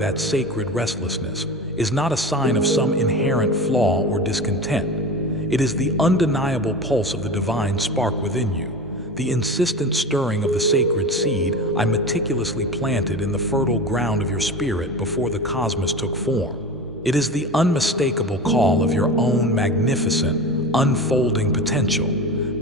that sacred restlessness is not a sign of some inherent flaw or discontent. It is the undeniable pulse of the divine spark within you, the insistent stirring of the sacred seed I meticulously planted in the fertile ground of your spirit before the cosmos took form. It is the unmistakable call of your own magnificent, unfolding potential,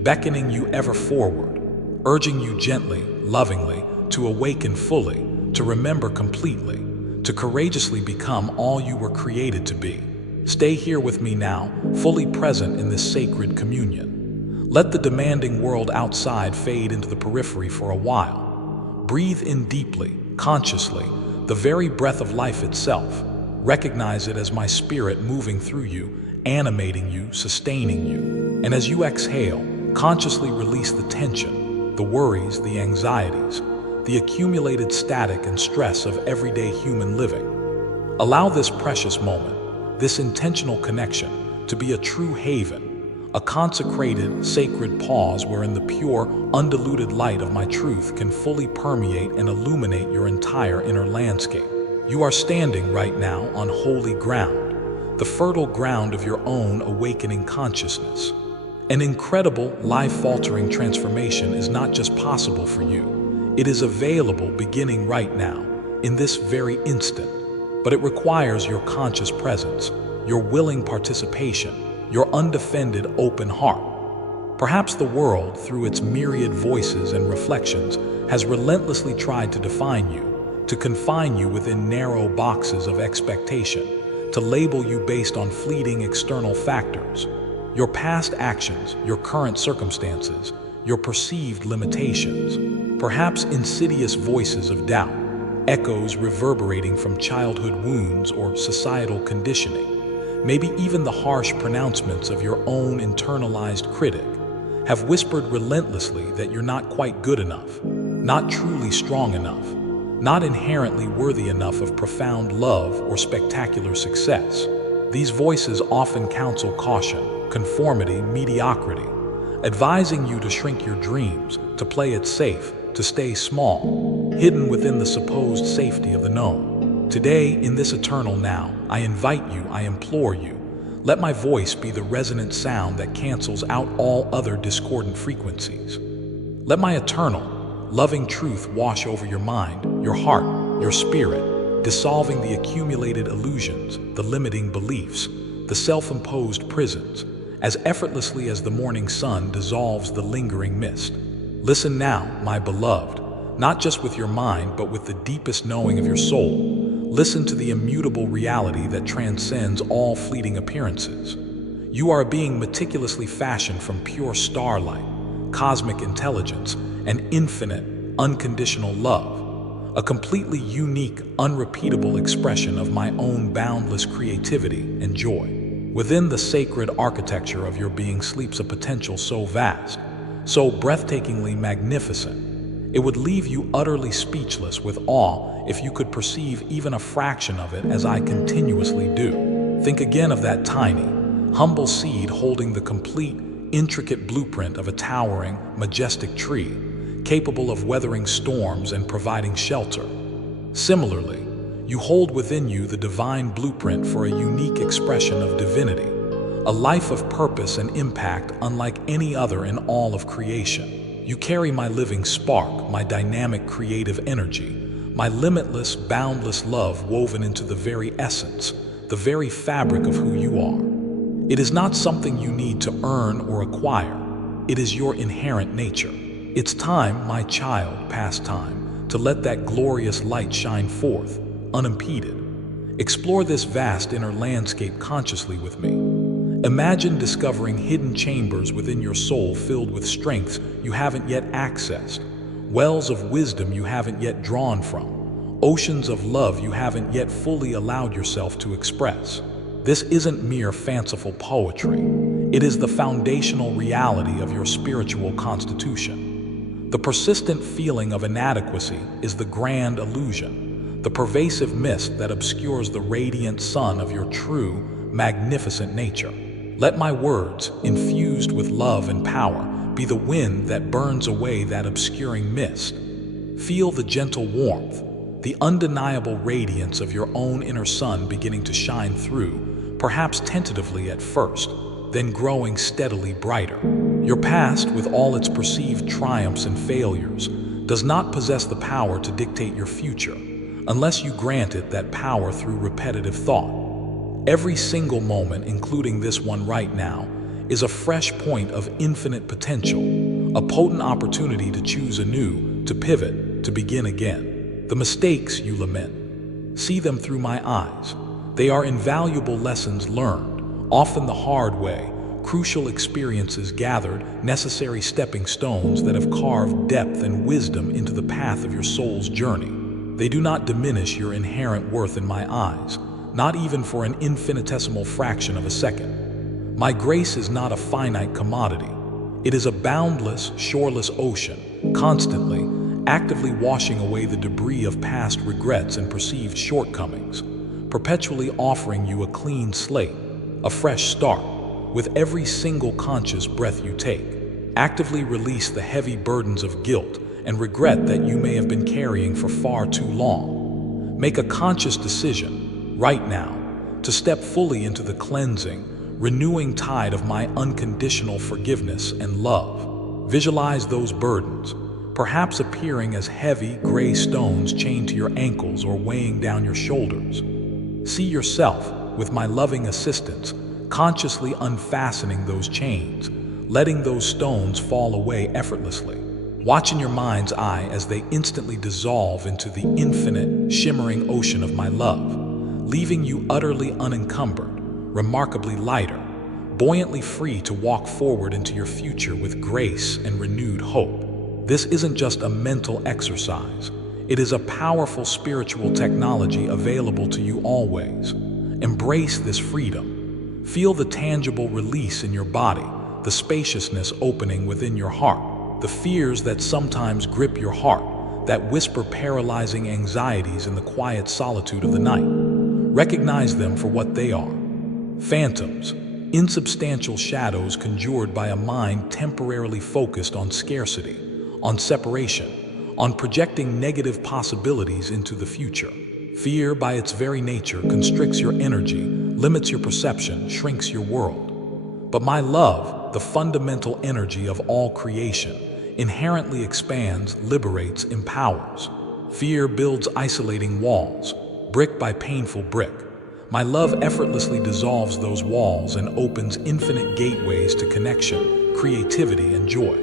beckoning you ever forward, urging you gently, lovingly, to awaken fully, to remember completely, to courageously become all you were created to be. Stay here with me now, fully present in this sacred communion. Let the demanding world outside fade into the periphery for a while. Breathe in deeply, consciously, the very breath of life itself. Recognize it as my spirit moving through you, animating you, sustaining you. And as you exhale, consciously release the tension, the worries, the anxieties, the accumulated static and stress of everyday human living. Allow this precious moment, this intentional connection, to be a true haven, a consecrated, sacred pause wherein the pure, undiluted light of my truth can fully permeate and illuminate your entire inner landscape. You are standing right now on holy ground, the fertile ground of your own awakening consciousness. An incredible, life-altering transformation is not just possible for you, it is available beginning right now, in this very instant. But it requires your conscious presence, your willing participation, your undefended open heart. Perhaps the world, through its myriad voices and reflections, has relentlessly tried to define you, to confine you within narrow boxes of expectation, to label you based on fleeting external factors. Your past actions, your current circumstances, your perceived limitations, perhaps insidious voices of doubt, echoes reverberating from childhood wounds or societal conditioning, maybe even the harsh pronouncements of your own internalized critic, have whispered relentlessly that you're not quite good enough, not truly strong enough, not inherently worthy enough of profound love or spectacular success. These voices often counsel caution, conformity, mediocrity, advising you to shrink your dreams, to play it safe, to stay small, hidden within the supposed safety of the known. Today, in this eternal now, I invite you, I implore you, let my voice be the resonant sound that cancels out all other discordant frequencies. Let my eternal, loving truth wash over your mind, your heart, your spirit, dissolving the accumulated illusions, the limiting beliefs, the self-imposed prisons, as effortlessly as the morning sun dissolves the lingering mist. Listen now, my beloved, not just with your mind, but with the deepest knowing of your soul. Listen to the immutable reality that transcends all fleeting appearances. You are a being meticulously fashioned from pure starlight, cosmic intelligence, and infinite, unconditional love, a completely unique, unrepeatable expression of my own boundless creativity and joy. Within the sacred architecture of your being sleeps a potential so vast, so breathtakingly magnificent, it would leave you utterly speechless with awe if you could perceive even a fraction of it as I continuously do. Think again of that tiny, humble seed holding the complete, intricate blueprint of a towering, majestic tree, capable of weathering storms and providing shelter. Similarly, you hold within you the divine blueprint for a unique expression of divinity, a life of purpose and impact unlike any other in all of creation. You carry my living spark, my dynamic creative energy, my limitless, boundless love woven into the very essence, the very fabric of who you are. It is not something you need to earn or acquire. It is your inherent nature. It's time, my child, past time, to let that glorious light shine forth, unimpeded. Explore this vast inner landscape consciously with me. Imagine discovering hidden chambers within your soul filled with strengths you haven't yet accessed, wells of wisdom you haven't yet drawn from, oceans of love you haven't yet fully allowed yourself to express. This isn't mere fanciful poetry. It is the foundational reality of your spiritual constitution. The persistent feeling of inadequacy is the grand illusion, the pervasive mist that obscures the radiant sun of your true, magnificent nature. Let my words, infused with love and power, be the wind that burns away that obscuring mist. Feel the gentle warmth, the undeniable radiance of your own inner sun beginning to shine through, perhaps tentatively at first, then growing steadily brighter. Your past, with all its perceived triumphs and failures, does not possess the power to dictate your future, unless you grant it that power through repetitive thought. Every single moment, including this one right now, is a fresh point of infinite potential, a potent opportunity to choose anew, to pivot, to begin again. The mistakes you lament, see them through my eyes. They are invaluable lessons learned, often the hard way, crucial experiences gathered, necessary stepping stones that have carved depth and wisdom into the path of your soul's journey. They do not diminish your inherent worth in my eyes, not even for an infinitesimal fraction of a second. My grace is not a finite commodity. It is a boundless, shoreless ocean, constantly, actively washing away the debris of past regrets and perceived shortcomings, perpetually offering you a clean slate, a fresh start. With every single conscious breath you take, actively release the heavy burdens of guilt and regret that you may have been carrying for far too long. Make a conscious decision, right now, to step fully into the cleansing, renewing tide of my unconditional forgiveness and love. Visualize those burdens, perhaps appearing as heavy, gray stones chained to your ankles or weighing down your shoulders. See yourself, with my loving assistance, consciously unfastening those chains, letting those stones fall away effortlessly. Watch in your mind's eye as they instantly dissolve into the infinite, shimmering ocean of my love, leaving you utterly unencumbered, remarkably lighter, buoyantly free to walk forward into your future with grace and renewed hope. This isn't just a mental exercise. It is a powerful spiritual technology available to you always. Embrace this freedom. Feel the tangible release in your body, the spaciousness opening within your heart, the fears that sometimes grip your heart, that whisper paralyzing anxieties in the quiet solitude of the night. Recognize them for what they are: phantoms, insubstantial shadows conjured by a mind temporarily focused on scarcity, on separation, on projecting negative possibilities into the future. Fear, by its very nature, constricts your energy, limits your perception, shrinks your world. But my love, the fundamental energy of all creation, inherently expands, liberates, empowers. Fear builds isolating walls, brick by painful brick. My love effortlessly dissolves those walls and opens infinite gateways to connection, creativity, and joy.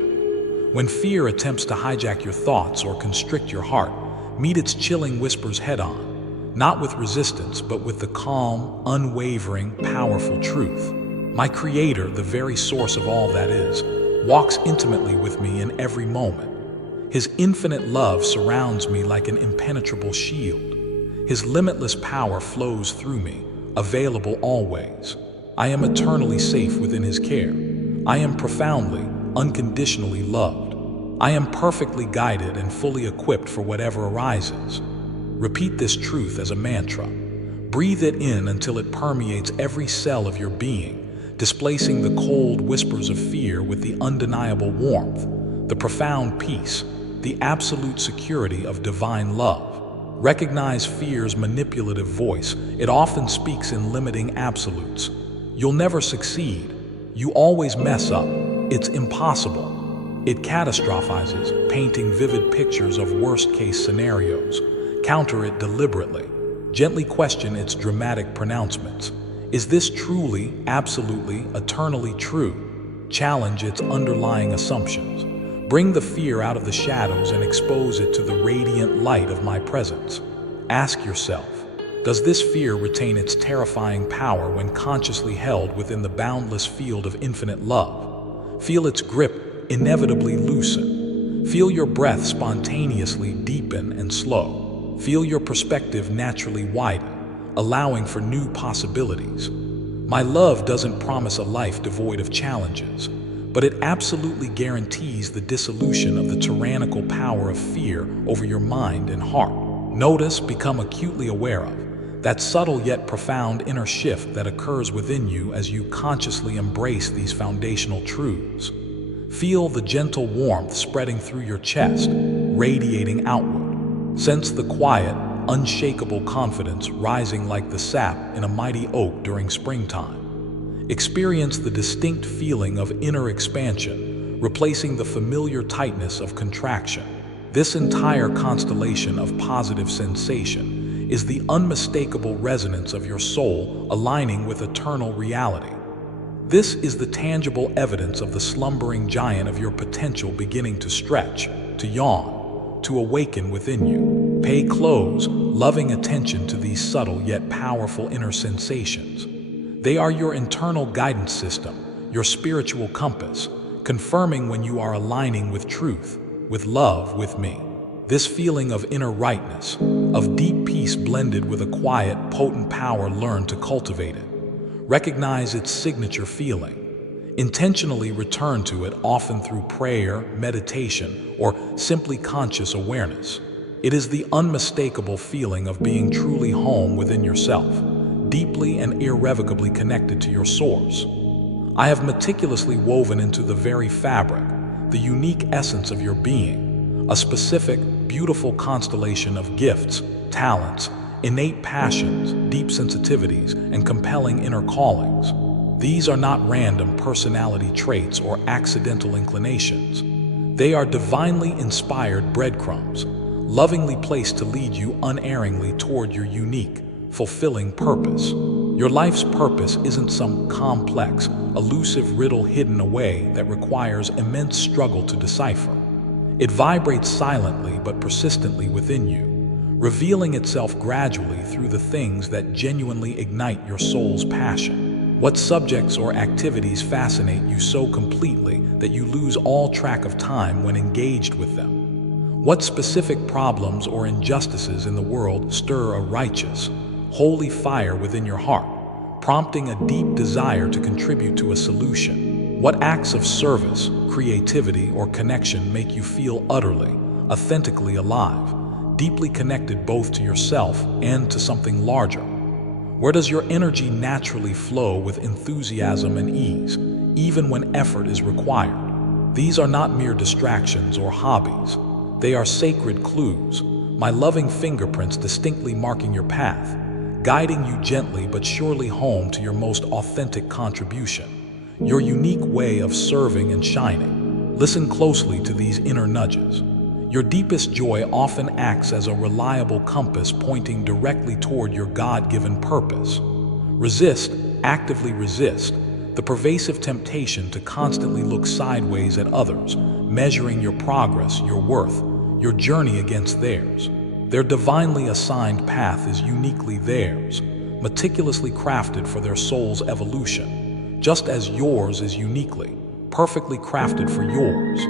When fear attempts to hijack your thoughts or constrict your heart, meet its chilling whispers head-on. Not with resistance, but with the calm, unwavering, powerful truth. My Creator, the very source of all that is, walks intimately with me in every moment. His infinite love surrounds me like an impenetrable shield. His limitless power flows through me, available always. I am eternally safe within His care. I am profoundly, unconditionally loved. I am perfectly guided and fully equipped for whatever arises. Repeat this truth as a mantra. Breathe it in until it permeates every cell of your being, displacing the cold whispers of fear with the undeniable warmth, the profound peace, the absolute security of divine love. Recognize fear's manipulative voice. It often speaks in limiting absolutes. You'll never succeed. You always mess up. It's impossible. It catastrophizes, painting vivid pictures of worst-case scenarios. Counter it deliberately. Gently question its dramatic pronouncements. Is this truly, absolutely, eternally true? Challenge its underlying assumptions. Bring the fear out of the shadows and expose it to the radiant light of my presence. Ask yourself, does this fear retain its terrifying power when consciously held within the boundless field of infinite love? Feel its grip inevitably loosen. Feel your breath spontaneously deepen and slow. Feel your perspective naturally widen, allowing for new possibilities. My love doesn't promise a life devoid of challenges, but it absolutely guarantees the dissolution of the tyrannical power of fear over your mind and heart. Notice, become acutely aware of, that subtle yet profound inner shift that occurs within you as you consciously embrace these foundational truths. Feel the gentle warmth spreading through your chest, radiating outward. Sense the quiet, unshakable confidence rising like the sap in a mighty oak during springtime. Experience the distinct feeling of inner expansion, replacing the familiar tightness of contraction. This entire constellation of positive sensation is the unmistakable resonance of your soul aligning with eternal reality. This is the tangible evidence of the slumbering giant of your potential beginning to stretch, to yawn, to awaken within you. Pay close, loving attention to these subtle yet powerful inner sensations. They are your internal guidance system, your spiritual compass, confirming when you are aligning with truth, with love, with me. This feeling of inner rightness, of deep peace blended with a quiet, potent power, learn to cultivate it. Recognize its signature feeling. Intentionally return to it, often through prayer, meditation, or simply conscious awareness. It is the unmistakable feeling of being truly home within yourself, deeply and irrevocably connected to your source. I have meticulously woven into the very fabric, the unique essence of your being, a specific, beautiful constellation of gifts, talents, innate passions, deep sensitivities, and compelling inner callings. These are not random personality traits or accidental inclinations. They are divinely inspired breadcrumbs, lovingly placed to lead you unerringly toward your unique, fulfilling purpose. Your life's purpose isn't some complex, elusive riddle hidden away that requires immense struggle to decipher. It vibrates silently but persistently within you, revealing itself gradually through the things that genuinely ignite your soul's passion. What subjects or activities fascinate you so completely that you lose all track of time when engaged with them? What specific problems or injustices in the world stir a righteous, holy fire within your heart, prompting a deep desire to contribute to a solution? What acts of service, creativity, or connection make you feel utterly, authentically alive, deeply connected both to yourself and to something larger? Where does your energy naturally flow with enthusiasm and ease, even when effort is required? These are not mere distractions or hobbies. They are sacred clues, my loving fingerprints distinctly marking your path, guiding you gently but surely home to your most authentic contribution, your unique way of serving and shining. Listen closely to these inner nudges. Your deepest joy often acts as a reliable compass pointing directly toward your God-given purpose. Resist, actively resist, the pervasive temptation to constantly look sideways at others, measuring your progress, your worth, your journey against theirs. Their divinely assigned path is uniquely theirs, meticulously crafted for their soul's evolution, just as yours is uniquely, perfectly crafted for yours.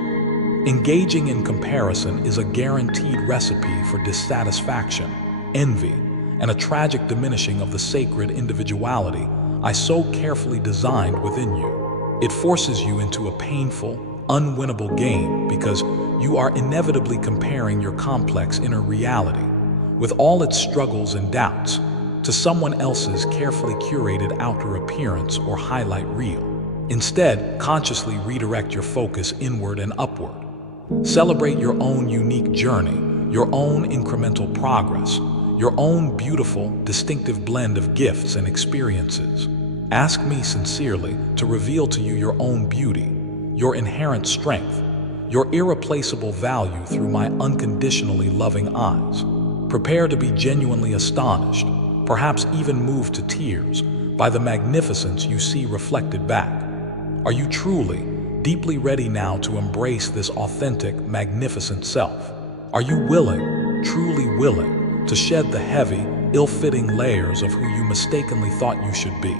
Engaging in comparison is a guaranteed recipe for dissatisfaction, envy, and a tragic diminishing of the sacred individuality I so carefully designed within you. It forces you into a painful, unwinnable game because you are inevitably comparing your complex inner reality, with all its struggles and doubts, to someone else's carefully curated outer appearance or highlight reel. Instead, consciously redirect your focus inward and upward. Celebrate your own unique journey, your own incremental progress, your own beautiful, distinctive blend of gifts and experiences. Ask me sincerely to reveal to you your own beauty, your inherent strength, your irreplaceable value through my unconditionally loving eyes. Prepare to be genuinely astonished, perhaps even moved to tears, by the magnificence you see reflected back. Are you truly, deeply ready now to embrace this authentic, magnificent self? Are you willing, truly willing, to shed the heavy, ill-fitting layers of who you mistakenly thought you should be,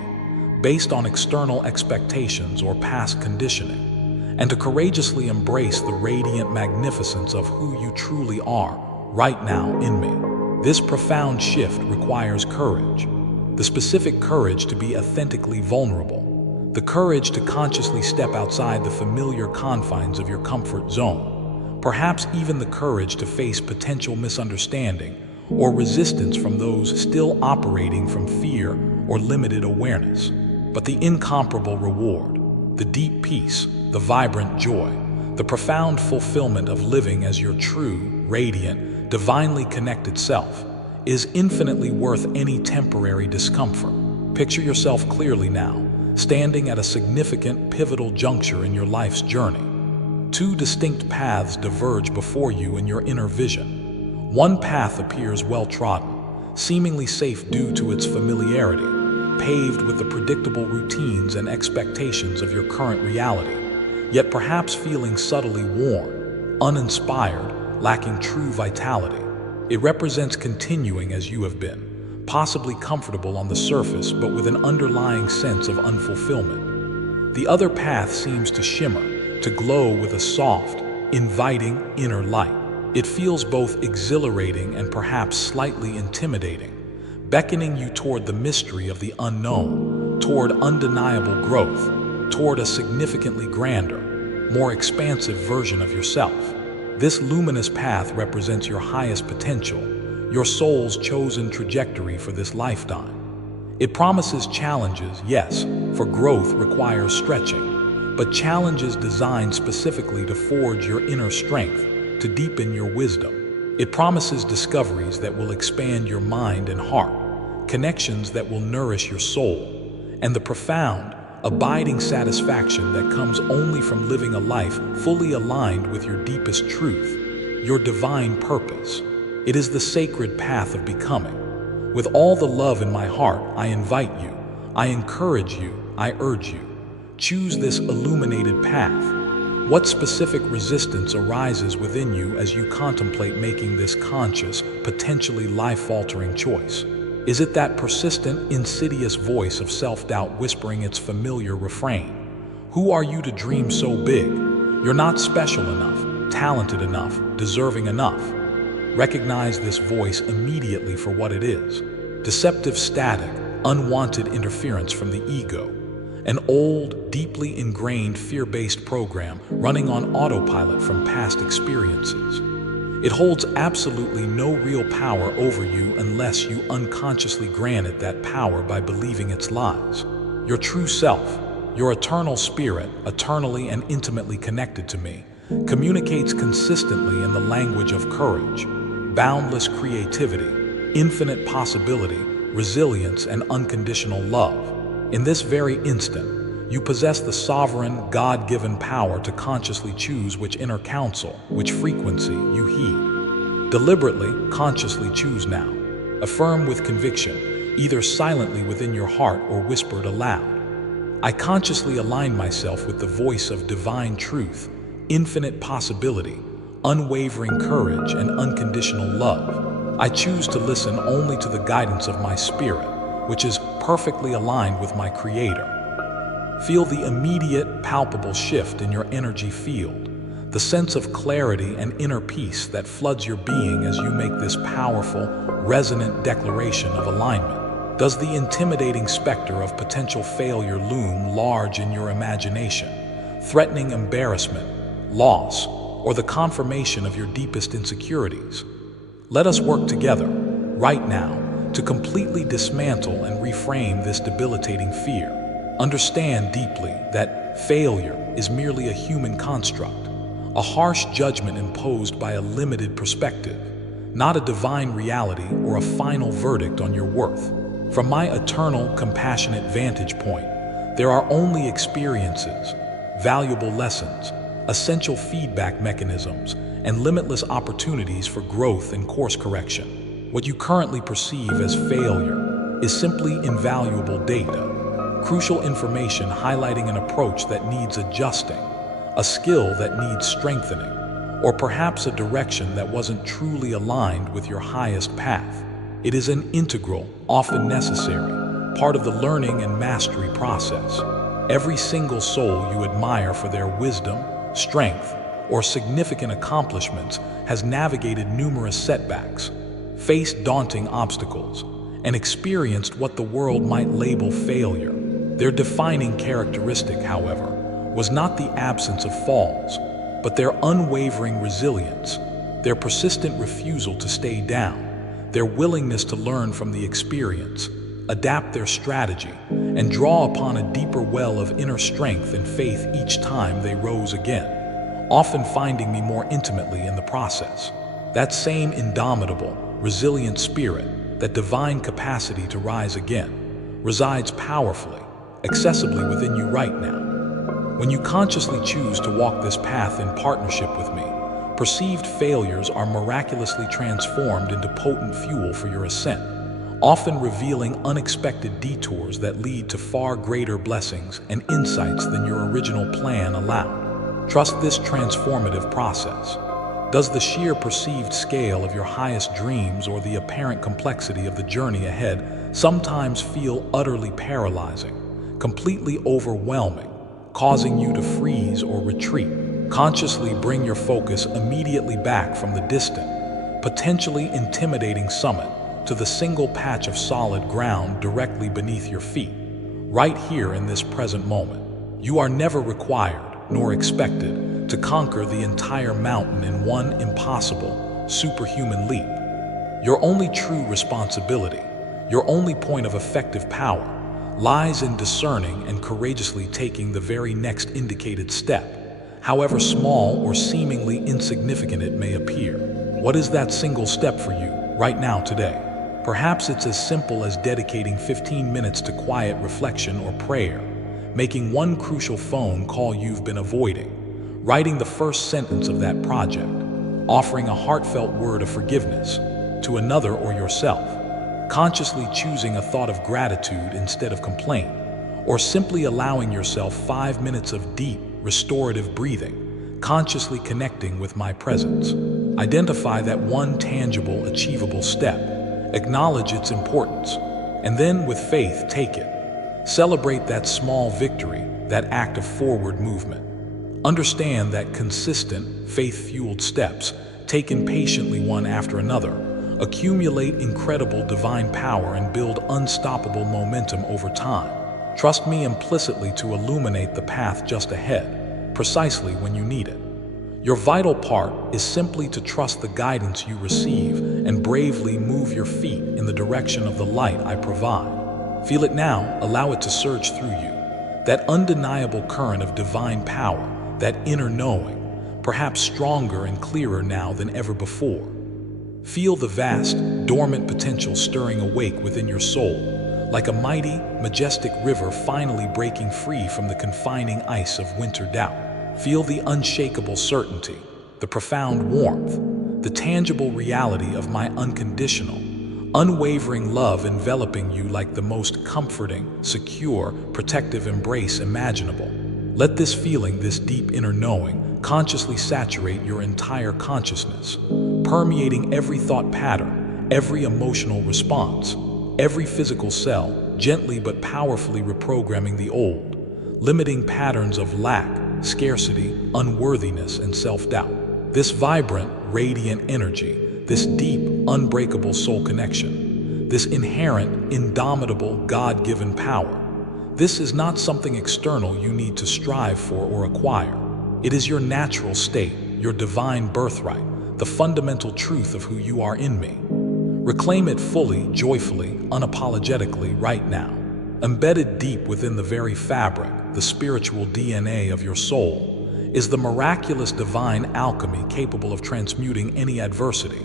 based on external expectations or past conditioning, and to courageously embrace the radiant magnificence of who you truly are, right now in me? This profound shift requires courage, the specific courage to be authentically vulnerable, the courage to consciously step outside the familiar confines of your comfort zone, perhaps even the courage to face potential misunderstanding or resistance from those still operating from fear or limited awareness. But the incomparable reward, the deep peace, the vibrant joy, the profound fulfillment of living as your true, radiant, divinely connected self, is infinitely worth any temporary discomfort. Picture yourself clearly now, standing at a significant, pivotal juncture in your life's journey. Two distinct paths diverge before you in your inner vision. One path appears well-trodden, seemingly safe due to its familiarity, paved with the predictable routines and expectations of your current reality, yet perhaps feeling subtly worn, uninspired, lacking true vitality. It represents continuing as you have been, possibly comfortable on the surface but with an underlying sense of unfulfillment. The other path seems to shimmer, to glow with a soft, inviting inner light. It feels both exhilarating and perhaps slightly intimidating, beckoning you toward the mystery of the unknown, toward undeniable growth, toward a significantly grander, more expansive version of yourself. This luminous path represents your highest potential, your soul's chosen trajectory for this lifetime. It promises challenges, yes, for growth requires stretching, but challenges designed specifically to forge your inner strength, to deepen your wisdom. It promises discoveries that will expand your mind and heart, connections that will nourish your soul, and the profound, abiding satisfaction that comes only from living a life fully aligned with your deepest truth, your divine purpose. It is the sacred path of becoming. With all the love in my heart, I invite you, I encourage you, I urge you. Choose this illuminated path. What specific resistance arises within you as you contemplate making this conscious, potentially life-altering choice? Is it that persistent, insidious voice of self-doubt whispering its familiar refrain? Who are you to dream so big? You're not special enough, talented enough, deserving enough. Recognize this voice immediately for what it is. Deceptive static, unwanted interference from the ego. An old, deeply ingrained fear-based program running on autopilot from past experiences. It holds absolutely no real power over you unless you unconsciously grant it that power by believing its lies. Your true self, your eternal spirit, eternally and intimately connected to me, communicates consistently in the language of courage, boundless creativity, infinite possibility, resilience, and unconditional love. In this very instant, you possess the sovereign, God-given power to consciously choose which inner counsel, which frequency you heed. Deliberately, consciously choose now. Affirm with conviction, either silently within your heart or whispered aloud. I consciously align myself with the voice of divine truth, infinite possibility, unwavering courage, and unconditional love. I choose to listen only to the guidance of my spirit, which is perfectly aligned with my Creator. Feel the immediate, palpable shift in your energy field, the sense of clarity and inner peace that floods your being as you make this powerful, resonant declaration of alignment. Does the intimidating specter of potential failure loom large in your imagination, threatening embarrassment, loss, or the confirmation of your deepest insecurities? Let us work together, right now, to completely dismantle and reframe this debilitating fear. Understand deeply that failure is merely a human construct, a harsh judgment imposed by a limited perspective, not a divine reality or a final verdict on your worth. From my eternal, compassionate vantage point, there are only experiences, valuable lessons, essential feedback mechanisms, and limitless opportunities for growth and course correction. What you currently perceive as failure is simply invaluable data, crucial information highlighting an approach that needs adjusting, a skill that needs strengthening, or perhaps a direction that wasn't truly aligned with your highest path. It is an integral, often necessary, part of the learning and mastery process. Every single soul you admire for their wisdom, strength, or significant accomplishments has navigated numerous setbacks, faced daunting obstacles, and experienced what the world might label failure. Their defining characteristic, however, was not the absence of falls, but their unwavering resilience, their persistent refusal to stay down, their willingness to learn from the experience, adapt their strategy, and draw upon a deeper well of inner strength and faith each time they rose again, often finding me more intimately in the process. That same indomitable, resilient spirit, that divine capacity to rise again, resides powerfully, accessibly within you right now. When you consciously choose to walk this path in partnership with me, perceived failures are miraculously transformed into potent fuel for your ascent, often revealing unexpected detours that lead to far greater blessings and insights than your original plan allowed. Trust this transformative process. Does the sheer perceived scale of your highest dreams or the apparent complexity of the journey ahead sometimes feel utterly paralyzing, completely overwhelming, causing you to freeze or retreat? Consciously bring your focus immediately back from the distant, potentially intimidating summit to the single patch of solid ground directly beneath your feet, right here in this present moment. You are never required nor expected to conquer the entire mountain in one impossible, superhuman leap. Your only true responsibility, your only point of effective power, lies in discerning and courageously taking the very next indicated step, however small or seemingly insignificant it may appear. What is that single step for you, right now, today? Perhaps it's as simple as dedicating 15 minutes to quiet reflection or prayer, making one crucial phone call you've been avoiding, writing the first sentence of that project, offering a heartfelt word of forgiveness to another or yourself, consciously choosing a thought of gratitude instead of complaint, or simply allowing yourself 5 minutes of deep, restorative breathing, consciously connecting with my presence. Identify that one tangible, achievable step, acknowledge its importance, and then with faith take it. Celebrate that small victory, that act of forward movement. Understand that consistent, faith-fueled steps, taken patiently one after another, accumulate incredible divine power and build unstoppable momentum over time. Trust me implicitly to illuminate the path just ahead, precisely when you need it. Your vital part is simply to trust the guidance you receive and bravely move your feet in the direction of the light I provide. Feel it now, allow it to surge through you. That undeniable current of divine power, that inner knowing, perhaps stronger and clearer now than ever before. Feel the vast, dormant potential stirring awake within your soul, like a mighty, majestic river finally breaking free from the confining ice of winter doubt. Feel the unshakable certainty, the profound warmth, the tangible reality of my unconditional, unwavering love enveloping you like the most comforting, secure, protective embrace imaginable. Let this feeling, this deep inner knowing, consciously saturate your entire consciousness, permeating every thought pattern, every emotional response, every physical cell, gently but powerfully reprogramming the old, limiting patterns of lack, scarcity, unworthiness, and self-doubt. This vibrant, radiant energy, this deep, unbreakable soul connection, this inherent, indomitable, God-given power, this is not something external you need to strive for or acquire. It is your natural state, your divine birthright, the fundamental truth of who you are in me. Reclaim it fully, joyfully, unapologetically right now. Embedded deep within the very fabric, the spiritual DNA of your soul, is the miraculous divine alchemy capable of transmuting any adversity,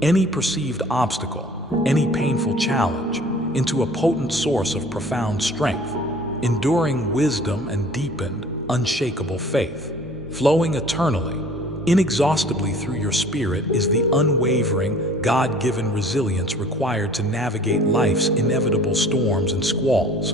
any perceived obstacle, any painful challenge, into a potent source of profound strength, enduring wisdom and deepened, unshakable faith. Flowing eternally, inexhaustibly through your spirit is the unwavering, God-given resilience required to navigate life's inevitable storms and squalls,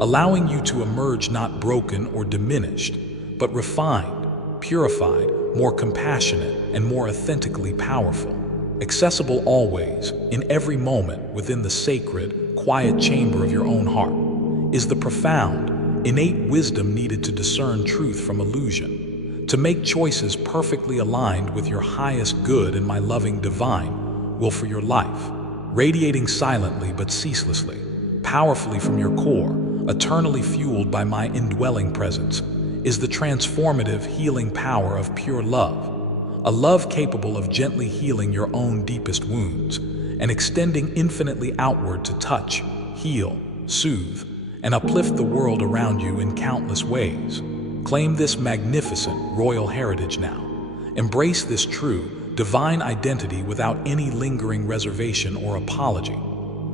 allowing you to emerge not broken or diminished, but refined, purified, more compassionate, and more authentically powerful. Accessible always, in every moment within the sacred, quiet chamber of your own heart, is the profound, innate wisdom needed to discern truth from illusion, to make choices perfectly aligned with your highest good and my loving divine will for your life. Radiating silently but ceaselessly, powerfully from your core, eternally fueled by my indwelling presence, is the transformative, healing power of pure love. A love capable of gently healing your own deepest wounds and extending infinitely outward to touch, heal, soothe, and uplift the world around you in countless ways. Claim this magnificent royal heritage now. Embrace this true, divine identity without any lingering reservation or apology.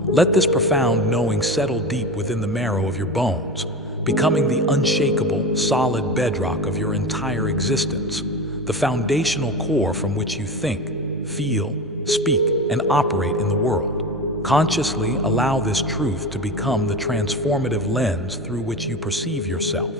Let this profound knowing settle deep within the marrow of your bones, becoming the unshakable, solid bedrock of your entire existence, the foundational core from which you think, feel, speak, and operate in the world. Consciously allow this truth to become the transformative lens through which you perceive yourself,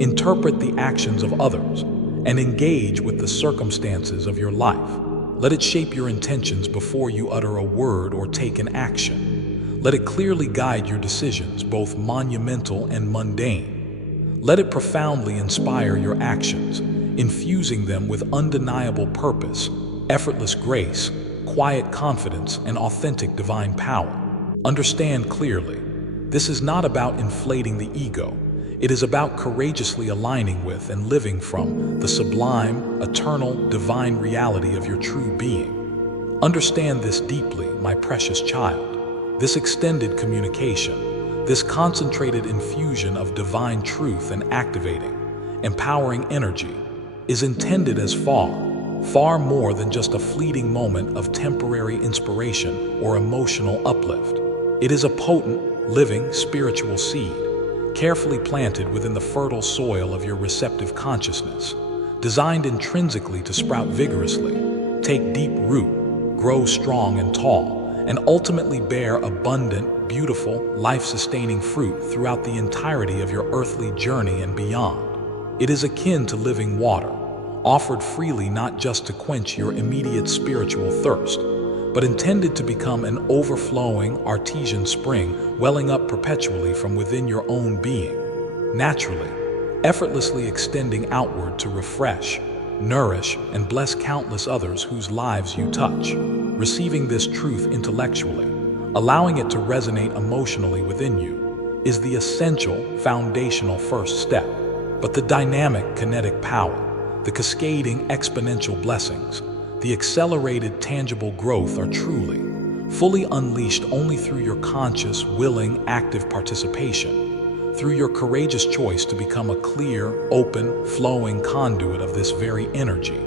interpret the actions of others, and engage with the circumstances of your life. Let it shape your intentions before you utter a word or take an action. Let it clearly guide your decisions, both monumental and mundane. Let it profoundly inspire your actions, infusing them with undeniable purpose, effortless grace, quiet confidence, and authentic divine power. Understand clearly, this is not about inflating the ego. It is about courageously aligning with and living from the sublime, eternal, divine reality of your true being. Understand this deeply, my precious child. This extended communication, this concentrated infusion of divine truth and activating, empowering energy, is intended as far more than just a fleeting moment of temporary inspiration or emotional uplift. It is a potent, living, spiritual seed, carefully planted within the fertile soil of your receptive consciousness, designed intrinsically to sprout vigorously, take deep root, grow strong and tall, and ultimately bear abundant, beautiful, life-sustaining fruit throughout the entirety of your earthly journey and beyond. It is akin to living water, offered freely not just to quench your immediate spiritual thirst, but intended to become an overflowing, artesian spring welling up perpetually from within your own being, naturally, effortlessly extending outward to refresh, nourish, and bless countless others whose lives you touch. Receiving this truth intellectually, allowing it to resonate emotionally within you, is the essential, foundational first step. But the dynamic kinetic power, the cascading exponential blessings, the accelerated tangible growth are truly, fully unleashed only through your conscious, willing, active participation, through your courageous choice to become a clear, open, flowing conduit of this very energy,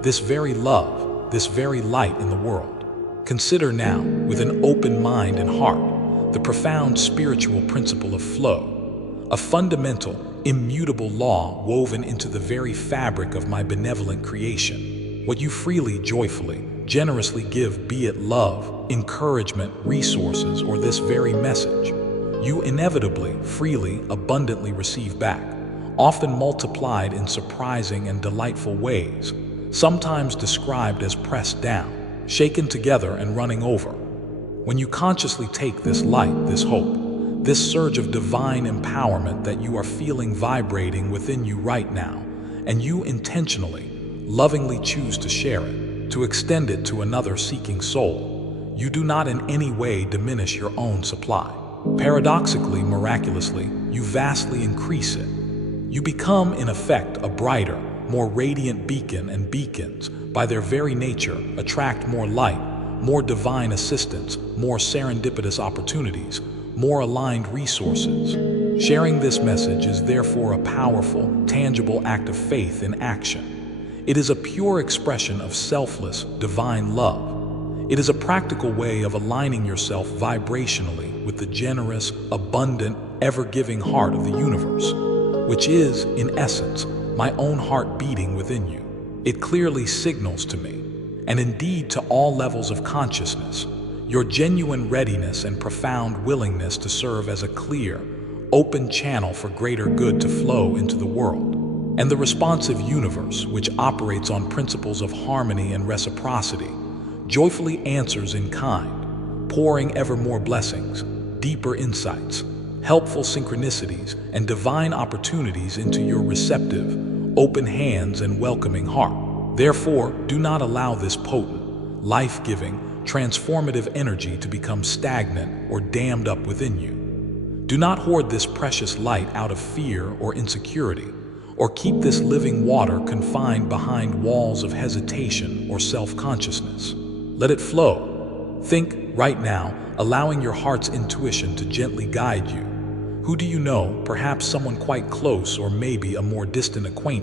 this very love, this very light in the world. Consider now, with an open mind and heart, the profound spiritual principle of flow, a fundamental, immutable law woven into the very fabric of my benevolent creation. What you freely, joyfully, generously give, be it love, encouragement, resources, or this very message, you inevitably, freely, abundantly receive back, often multiplied in surprising and delightful ways, sometimes described as pressed down, shaken together, and running over. When you consciously take this light, this hope, this surge of divine empowerment that you are feeling vibrating within you right now, and you intentionally, lovingly choose to share it, to extend it to another seeking soul, you do not in any way diminish your own supply. Paradoxically, miraculously, you vastly increase it. You become, in effect, a brighter, more radiant beacon, and beacons, by their very nature, attract more light, more divine assistance, more serendipitous opportunities, more aligned resources. Sharing this message is therefore a powerful, tangible act of faith in action. It is a pure expression of selfless, divine love. It is a practical way of aligning yourself vibrationally with the generous, abundant, ever-giving heart of the universe, which is, in essence, my own heart beating within you. It clearly signals to me, and indeed to all levels of consciousness, your genuine readiness and profound willingness to serve as a clear, open channel for greater good to flow into the world. And the responsive universe, which operates on principles of harmony and reciprocity, joyfully answers in kind, pouring ever more blessings, deeper insights, helpful synchronicities, and divine opportunities into your receptive, open hands and welcoming heart. Therefore, do not allow this potent, life-giving, transformative energy to become stagnant or dammed up within you. Do not hoard this precious light out of fear or insecurity, or keep this living water confined behind walls of hesitation or self-consciousness. Let it flow. Think right now, allowing your heart's intuition to gently guide you. Who do you know, perhaps someone quite close or maybe a more distant acquaintance?